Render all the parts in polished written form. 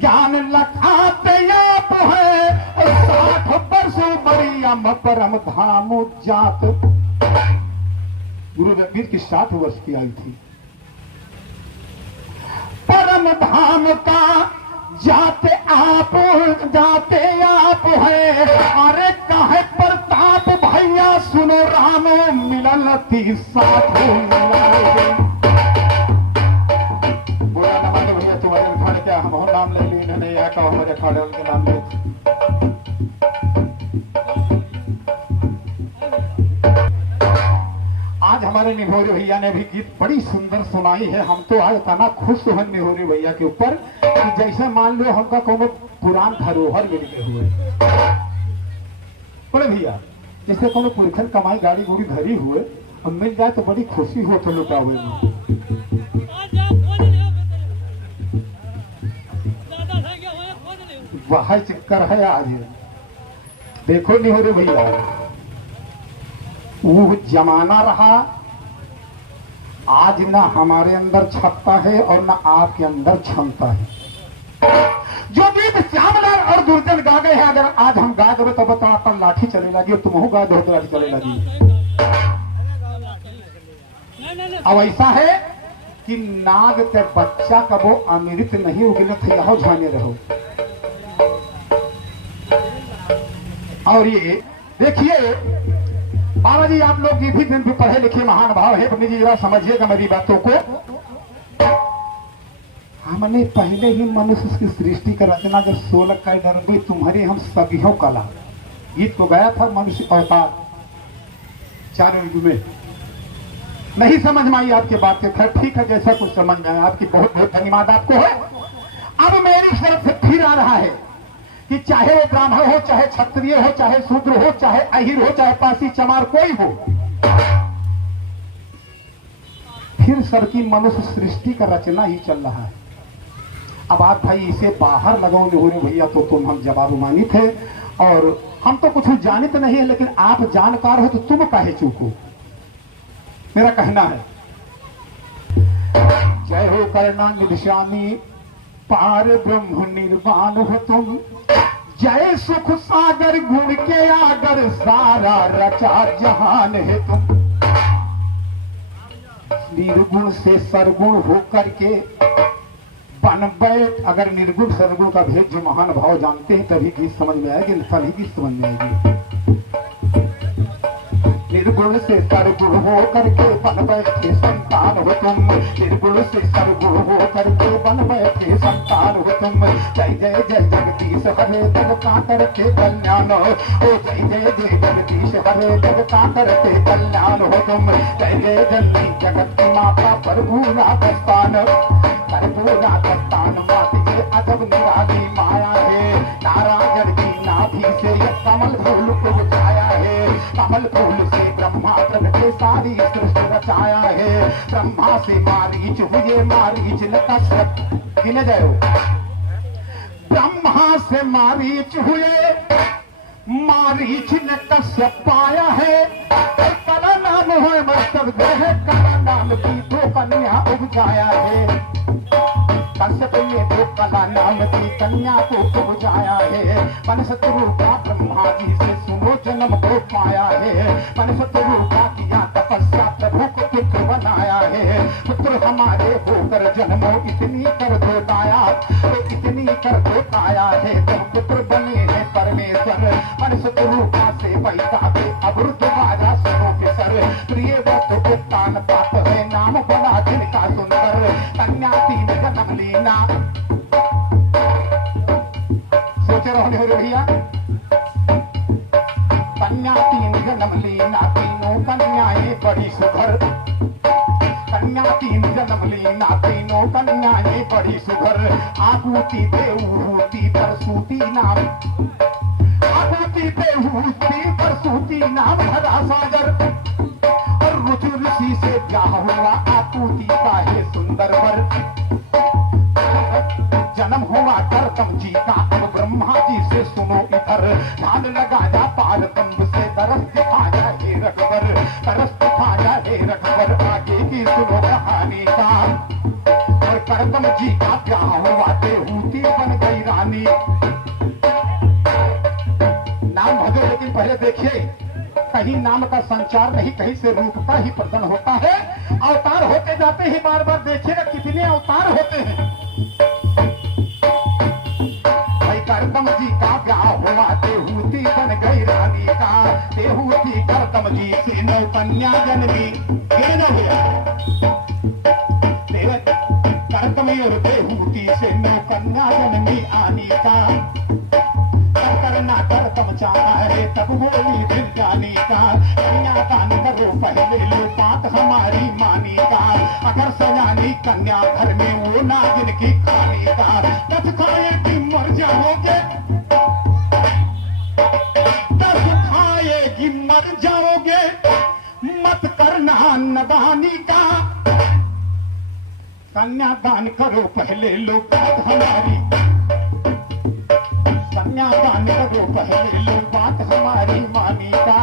ज्ञान लखाते आप है 60 वर्ष बड़ी परम धाम जात। गुरु रघुवीर की 60 वर्ष की आयु थी। परम धाम का जाते आप है। अरे काहे प्रताप भैया सुनो राम मिलल ती साथ बुरा न मानो भैया तुम्हारे अखाड़े क्या हम नाम ले ली इन्होंने यह कहा हमारे अखाड़े उनके नाम ले। आज हमारे निभोरी भैया ने भी गीत बड़ी सुंदर सुनाई है। हम तो आज इतना खुश हैं निभोरी भैया के ऊपर कि जैसे मान लो हमका कोनो पुरान धरोहर मिल गए हुए। बोले भैया जैसे कोनो पुरखन कमाई गाड़ी गुड़ी धरी हुए अब मिल जाए तो बड़ी खुशी हो तो लुटावे में। वह चक्कर है आज। देखो निभोरी भैया वो जमाना रहा आज ना हमारे अंदर छपता है और ना आपके अंदर क्षमता है। जो गीत श्यामलाल और दुर्जन गा गए हैं अगर आज हम गा दो तो बता पर लाठी चले लगी और तुम गा दो तो लाठी चले लगी। अब ऐसा है कि नाग के बच्चा का वो अमृत नहीं उगलत है यहो झाने रहो। और ये देखिए बाबा जी आप लोग ये भी दिन भी पढ़े लिखे महान भाव है पंडित जी जरा समझिएगा मेरी बातों को। हमने पहले ही मनुष्य की सृष्टि का रचना जब 16 का इधर में तुम्हारे हम सभी कला गीत तो गया था मनुष्य अवतार 4 युग में। नहीं समझ में आई आपकी बात के खैर ठीक है जैसा कुछ समझ में आया आपकी बहुत बहुत धन्यवाद आपको है। अब मेरी तरफ से फिर आ रहा है कि चाहे वो ब्राह्मण हो चाहे क्षत्रिय हो चाहे शूद्र हो चाहे अहिर हो चाहे पासी चमार कोई हो फिर सर की मनुष्य सृष्टि का रचना ही चल रहा है। अब आप भाई इसे बाहर लगाओ निहोरे भैया तो तुम हम जवाब मानी थे और हम तो कुछ जानित नहीं है लेकिन आप जानकार हो तो तुम काहे चूको मेरा कहना है। जय हो करुणानिधि स्वामी पार ब्रह्म निर्वाण हो तुम। जय सुख सागर गुण के आगर सारा रचा जहान है तुम। निर्गुण से सरगुण हो करके बन बैठ। अगर निर्गुण सरगुण का भेद जो महान भाव जानते हैं तभी गीत समझ में आएगी तभी गीत समझ में आएगी। निर्गुण से सरगुण हो करके बन बैठे संतान हो तुम। निर्गुण से सरगुण हो करके बन बैठे संतान हो तुम। जय जय जय जगदीश हरे जग का करते कल्याण ओ। जय जय जय जगदीश हरे जग का करते कल्याण हो तुम। जय जय जल्दी जगत की माता प्रभुरा दस्तान कर्पूरा दस्तान माती के अजब निराली माया है। नारायण की नाभि से कमल फूल को छाया है। कमल फूल से ब्रह्मा प्रगटे सारी सृष्टि रचाया है। ब्रह्मा से मारीच हुए मारीच न कश्यप गिने जाओ। ब्रह्मा से मारीच हुए मारीच ने कश्यप पाया है। कला नाम हो मतलब देह कला नाम की 2 कन्या उपजाया है। कश्यप ने 2 कला नाम की कन्या को उपजाया है। मन शत्रु का ब्रह्मा जी से सुनो जन्म को पाया है। मन शत्रु का किया तपस्या प्रभु को पुत्र बनाया है। पुत्र हमारे होकर जन्मो इतनी कर दो दाया इतनी कर दो काया है। तुम पुत्र बने हैं परमेश्वर मन शत्रु का से पैदा पे अवरुद्ध बाजा सुनो के सर। प्रिय वक्त को कान पात है नाम बना जिनका सुंदर। कन्या 3 जन्म लेना सोचे रहो भैया। कन्या 3 जन्म लेना तीनों कन्याएं बड़ी सुघर। कन्या 3 जन्म लेना तीनों कन्याएं बड़ी सुघर। आहुति देवहूति प्रसूति नाम आहुति देवहूति प्रसूति नाम भरा सागर। और रुचि ऋषि से ब्याह हुआ आपूति का है सुंदर वर। जन्म हुआ करतम जी का अब ब्रह्मा जी से सुनो इधर। ध्यान लगाया पार तंब से तरस दिखाया हे रघुवर। तरस दिखाया हे रघुवर आगे की सुनो कहानी का। और करतम जी का ब्याह हुआ देवहूति बन गई देखिए कहीं नाम का संचार नहीं, कहीं से रूप का ही प्रदर्शन होता है। अवतार होते जाते ही बार बार देखिएगा कितने अवतार होते हैं। भाई करदम जी का ब्याह हुआ, देहूती बन गई रानी का, देहूती करदम जी से नौ कन्या जन्मी। करदम और देहूती से नौ कन्या जन्मी आनी का, करना करदम चाहा है तब बोली जानी का, कन्यादान करो पहले लो बात हमारी मानी का, अगर सजानी कन्या घर में वो नागिन की खानी का, दस खाए कि मर जाओगे, दस खाए कि मर जाओगे, मत करना नदानी का, कन्यादान करो पहले लो बात हमारी, कन्यादान करो पहले लो बात हमारी मानी का,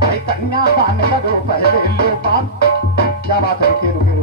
भाई कन्यादान करो पहले लो बात। क्या बात है, रुके रुके